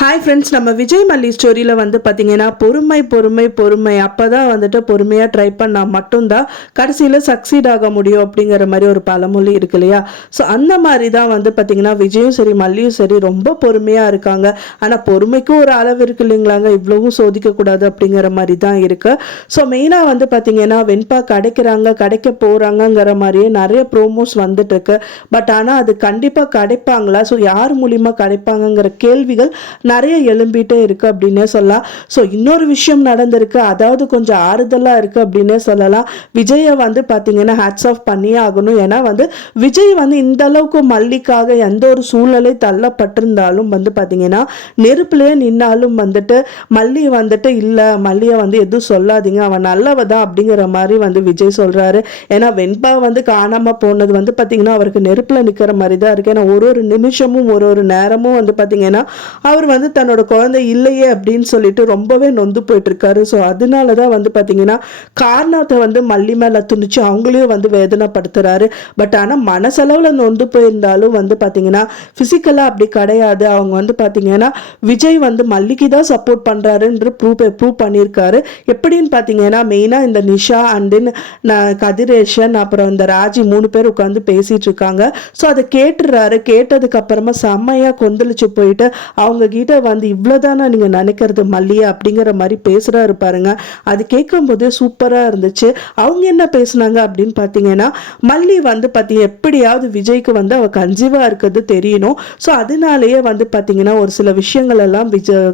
Hi friends, நம்ம விஜய் மல்லி ஸ்டோரியில் வந்து பார்த்தீங்கன்னா பொறுமை பொறுமை பொறுமை அப்போ தான் வந்துட்டு பொறுமையாக ட்ரை பண்ணால் மட்டும்தான் கடைசியில் சக்சீட் ஆக முடியும் அப்படிங்கிற மாதிரி ஒரு பழமொழி இருக்கு இல்லையா. ஸோ அந்த மாதிரி தான் வந்து பார்த்தீங்கன்னா விஜயும் சரி மல்லியும் சரி ரொம்ப பொறுமையாக இருக்காங்க. ஆனால் பொறுமைக்கும் ஒரு அளவு இருக்கு இல்லைங்களாங்க, இவ்வளவும் சோதிக்கக்கூடாது அப்படிங்கிற மாதிரி தான் இருக்கு. ஸோ மெயினாக வந்து பார்த்தீங்கன்னா வெண்பா கிடைக்க போகிறாங்கங்கிற மாதிரியே நிறைய ப்ரோமோஸ் வந்துட்டு இருக்கு. பட் ஆனால் அது கண்டிப்பாக கிடைப்பாங்களா, ஸோ யார் மூலியமாக கிடைப்பாங்கங்கிற கேள்விகள் நிறைய எழும்பிட்டே இருக்கு அப்படின்னே சொல்லலாம். ஸோ இன்னொரு விஷயம் நடந்திருக்கு, அதாவது கொஞ்சம் ஆறுதலாக இருக்கு அப்படின்னே சொல்லலாம். விஜயை வந்து பார்த்தீங்கன்னா ஹேட்ஸ் ஆஃப் பண்ணியே ஆகணும். ஏன்னா வந்து விஜய் வந்து இந்த அளவுக்கு மல்லிக்காக எந்த ஒரு சூழ்நிலை தள்ளப்பட்டிருந்தாலும் வந்து பார்த்தீங்கன்னா நெருப்புலேயே நின்னாலும் வந்துட்டு மல்லி வந்துட்டு இல்லை, மல்லியை வந்து எதுவும் சொல்லாதீங்க, அவன் நல்லவ தான் அப்படிங்கிற மாதிரி வந்து விஜய் சொல்றாரு. ஏன்னா வெண்பா வந்து காணாம போனது வந்து பார்த்தீங்கன்னா அவருக்கு நெருப்புல நிற்கிற மாதிரி தான் இருக்கு. ஏன்னா ஒரு நிமிஷமும் ஒரு நேரமும் வந்து பார்த்தீங்கன்னா அவர் வந்து தன்னோட குழந்தை இல்லையே அப்படின்னு சொல்லிட்டு ரொம்பவே நொந்து போயிட்டு இருக்காரு. ஸோ அதனால தான் வந்து பார்த்தீங்கன்னா காரணத்தை வந்து மல்லி மேலே துணிச்சு அவங்களையும் வந்து வேதனைப்படுத்துறாரு. பட் ஆனால் மனசளவில் நொந்து போயிருந்தாலும் வந்து பார்த்தீங்கன்னா ஃபிசிக்கலாக அப்படி கிடையாது. அவங்க வந்து பார்த்தீங்கன்னா விஜய் வந்து மல்லிக்கு தான் சப்போர்ட் பண்ணுறாருன்ற ப்ரூவ் பண்ணியிருக்காரு. எப்படின்னு பார்த்தீங்கன்னா மெயினாக இந்த நிஷா அண்ட் தென் கதிரேஷன் அப்புறம் இந்த ராஜி 3 பேர் உட்காந்து பேசிட்டு இருக்காங்க. ஸோ அதை கேட்டதுக்கு அப்புறமா செம்மையாக கொந்தளிச்சு போயிட்டு அவங்க கிட்ட வந்து இவ்வளவுதானா நீங்க நினைக்கிறது மல்லியா அப்படிங்கிற மாதிரி பேசுறாரு பாருங்க. அது கேட்கும்போது சூப்பரா இருந்துச்சு. அவங்க என்ன பேசுனாங்க அப்படின்னு பாத்தீங்கன்னா மல்லி வந்து எப்படியாவது விஜய்க்கு வந்து அவ கன்சீவா இருக்கிறது தெரியணும். ஸோ அதனாலேயே வந்து பாத்தீங்கன்னா ஒரு சில விஷயங்கள் எல்லாம்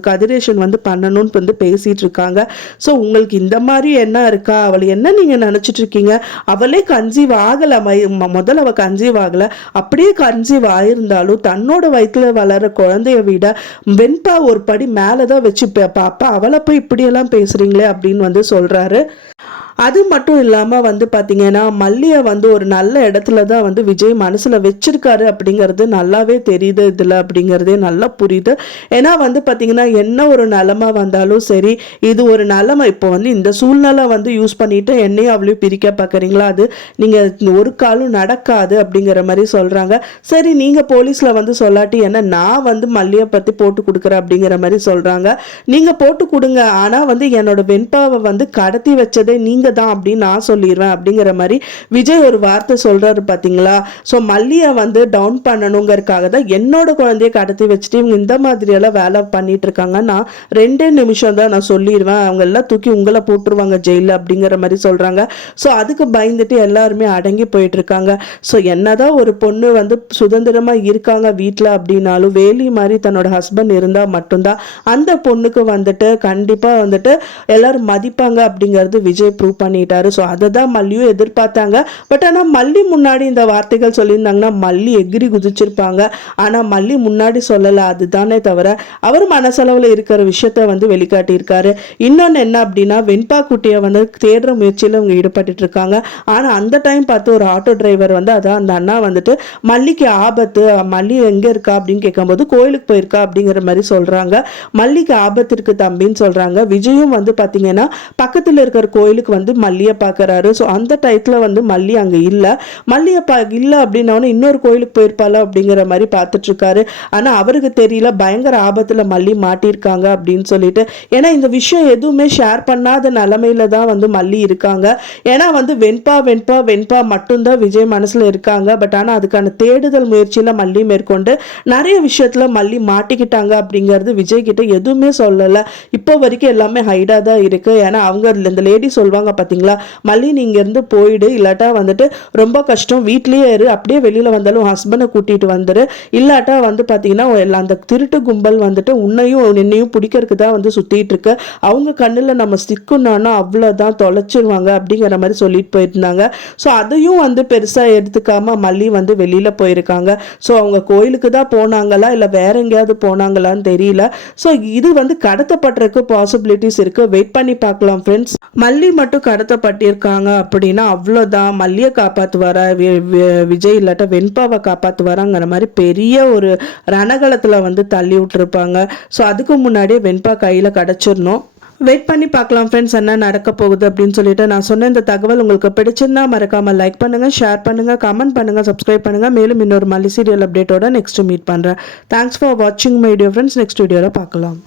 கதிரேஷன் வந்து பண்ணணும்னு வந்து பேசிட்டு இருக்காங்க. ஸோ உங்களுக்கு இந்த மாதிரி என்ன இருக்கா, அவளை என்ன நீங்க நினைச்சிட்டு இருக்கீங்க, அவளே கன்சீவ் ஆகல, முதல்ல அவ கன்சீவ் ஆகல, அப்படியே கன்சீவ் ஆயிருந்தாலும் தன்னோட வயிற்றுல வளர குழந்தைய விட வெண்பா ஒரு படி மேலதான் வச்சு பாப்பா, அவளை போய் இப்படியெல்லாம் பேசுறீங்களே அப்படின்னு வந்து சொல்றாரு. அது மட்டும் இல்லாமல் வந்து பார்த்தீங்கன்னா மல்லியை வந்து ஒரு நல்ல இடத்துல தான் வந்து விஜய் மனசில் வச்சிருக்காரு அப்படிங்கிறது நல்லாவே தெரியுது இதில், அப்படிங்கிறதே நல்லா புரியுது. ஏன்னா வந்து பார்த்தீங்கன்னா என்ன ஒரு நிலமை வந்தாலும் சரி, இது ஒரு நிலமை இப்போ வந்து இந்த சூழ்நிலை வந்து யூஸ் பண்ணிட்டு என்னையும் அவளையும் பிரிக்க பார்க்குறீங்களா, அது நீங்கள் ஒரு காலும் நடக்காது அப்படிங்கிற மாதிரி சொல்கிறாங்க. சரி நீங்கள் போலீஸில் வந்து சொல்லாட்டி என்ன, நான் வந்து மல்லியை பற்றி போட்டு கொடுக்குறேன் அப்படிங்கிற மாதிரி சொல்கிறாங்க. நீங்கள் போட்டு கொடுங்க, ஆனால் வந்து என்னோட வெண்பாவை வந்து கடத்தி வச்சதே நீங்கள் தான் அப்படின்னு நான் சொல்லிடுவேன் அப்படிங்கிற மாதிரி விஜய் ஒரு வார்த்தை சொல்றாரு பாத்தீங்களா. ஸோ மல்லியை வந்து டவுன் பண்ணணுங்கிறதுக்காக தான் என்னோட குழந்தைய கடத்தி வச்சுட்டு இவங்க இந்த மாதிரியெல்லாம் வேலை பண்ணிட்டு இருக்காங்க, நான் 2 நிமிஷம் தான் நான் சொல்லிடுவேன், அவங்க எல்லாம் தூக்கி உங்களை போட்டுருவாங்க ஜெயில அப்படிங்கிற மாதிரி சொல்றாங்க. ஸோ அதுக்கு பயந்துட்டு எல்லாருமே அடங்கி போயிட்டு இருக்காங்க. ஸோ என்னதான் ஒரு பொண்ணு வந்து சுதந்திரமா இருக்காங்க வீட்டில் அப்படின்னாலும் வேலி மாதிரி தன்னோட ஹஸ்பண்ட் இருந்தால் மட்டும்தான் அந்த பொண்ணுக்கு வந்துட்டு கண்டிப்பாக வந்துட்டு எல்லாரும் மதிப்பாங்க அப்படிங்கிறது விஜய் ப்ரூவ் பண்ணிட்டாரு. ஸோ அதை தான் மல்லியும் எதிர்பார்த்தாங்க. பட் ஆனால் மல்லி முன்னாடி இந்த வார்த்தைகள் சொல்லியிருந்தாங்கன்னா மல்லி எகிரி குதிச்சிருப்பாங்க. ஆனால் மல்லி முன்னாடி சொல்லலை, அதுதானே தவிர அவர் மனசளவில் இருக்கிற விஷயத்த வந்து வெளிக்காட்டியிருக்காரு. இன்னொன்று என்ன அப்படின்னா வெண்பா குட்டியை வந்து தேடுற முயற்சியில் அவங்க ஈடுபட்டு இருக்காங்க. ஆனால் அந்த டைம் பார்த்து ஒரு ஆட்டோ டிரைவர் வந்து அதான் அந்த அண்ணா வந்துட்டு மல்லிக்கு ஆபத்து, மல்லி எங்கே இருக்கா அப்படின்னு கேட்கும்போது கோயிலுக்கு போயிருக்கா அப்படிங்கிற மாதிரி சொல்கிறாங்க. மல்லிக்கு ஆபத்து இருக்கு தம்பின்னு சொல்கிறாங்க. விஜயும் வந்து பார்த்தீங்கன்னா பக்கத்தில் இருக்கிற கோயிலுக்கு வந்து மல்லியை பார்க்கறாரு. ஸோ அந்த டயத்தில் வந்து மல்லி அங்கே இல்லை, மல்லியை இல்லை அப்படின்னோடனே இன்னொரு கோயிலுக்கு போயிருப்பாளோ அப்படிங்கிற மாதிரி பார்த்துட்டு இருக்காரு. ஆனால் அவருக்கு தெரியல பயங்கர ஆபத்தில் மல்லி மாட்டியிருக்காங்க அப்படின்னு சொல்லிட்டு. ஏன்னா இந்த விஷயம் எதுவுமே ஷேர் பண்ணாத நிலமையில தான் வந்து மல்லி இருக்காங்க. ஏன்னா வந்து வெண்பா வெண்பா வெண்பா மட்டும்தான் விஜய் மனசில் இருக்காங்க. பட் ஆனால் அதுக்கான தேடுதல் முயற்சியில் மல்லி மேற்கொண்டு நிறைய விஷயத்தில் மல்லி மாட்டிக்கிட்டாங்க அப்படிங்கிறது விஜய் கிட்ட எதுவுமே சொல்லலை. இப்போ வரைக்கும் எல்லாமே ஹைடாக தான் இருக்கு. ஏன்னா அவங்க இந்த லேடி சொல்லுவாங்க பார்த்தீங்களா, மல்லி நீங்க இருந்து போயிடு, இல்லாட்டா வந்துட்டு ரொம்ப கஷ்டம், வீட்லயே இரு, அப்படியே வெளியில வந்தாலும் ஹஸ்பண்டை கூட்டிட்டு வந்துரு, இல்லாட்டா வந்து பார்த்தீங்கன்னா அந்த திருட்டு கும்பல் வந்துட்டு உன்னையும் என்னையும் பிடிக்கிறதுக்கு தான் வந்து சுத்திட்டு இருக்கு, அவங்க கண்ணில் நம்ம சிக்கணும்னா அவ்வளோதான் தொலைச்சிருவாங்க அப்படிங்கிற மாதிரி சொல்லிட்டு போயிருந்தாங்க. ஸோ அதையும் வந்து பெருசாக எடுத்துக்காம மல்லி வந்து வெளியில போயிருக்காங்க. ஸோ அவங்க கோயிலுக்கு தான் போனாங்களா இல்லை வேற எங்கேயாவது போனாங்களான்னு தெரியல. ஸோ இது வந்து கடத்தப்படுறதுக்கு பாசிபிலிட்டிஸ் இருக்கு, வெயிட் பண்ணி பார்க்கலாம் ஃப்ரெண்ட்ஸ். மல்லி மட்டும் கடத்தப்பட்டிருக்காங்க அப்படின்னா அவ்வளோதான், மல்லியை காப்பாற்றுவாரா விஜய் இல்லாட்ட வெண்பாவை காப்பாற்றுவாராங்கிற மாதிரி பெரிய ஒரு ரணகலத்தில் வந்து தள்ளி விட்டுருப்பாங்க. ஸோ அதுக்கு முன்னாடியே வெண்பா கையில் கிடச்சிடணும். வெயிட் பண்ணி பார்க்கலாம் ஃப்ரெண்ட்ஸ் என்ன நடக்க போகுது அப்படின்னு சொல்லிட்டு. நான் சொன்ன இந்த தகவல் உங்களுக்கு பிடிச்சிருந்தா மறக்காமல் லைக் பண்ணுங்கள், ஷேர் பண்ணுங்கள், கமெண்ட் பண்ணுங்கள், சப்ஸ்கிரைப் பண்ணுங்கள். மேலும் இன்னொரு மல்லி சீரியல் அப்டேட்டோட நெக்ஸ்ட் மீட் பண்ணுறேன். தேங்க்ஸ் ஃபார் வாட்சிங் மை வீடியோ ஃப்ரெண்ட்ஸ். நெக்ஸ்ட் வீடியோவில் பார்க்கலாம்.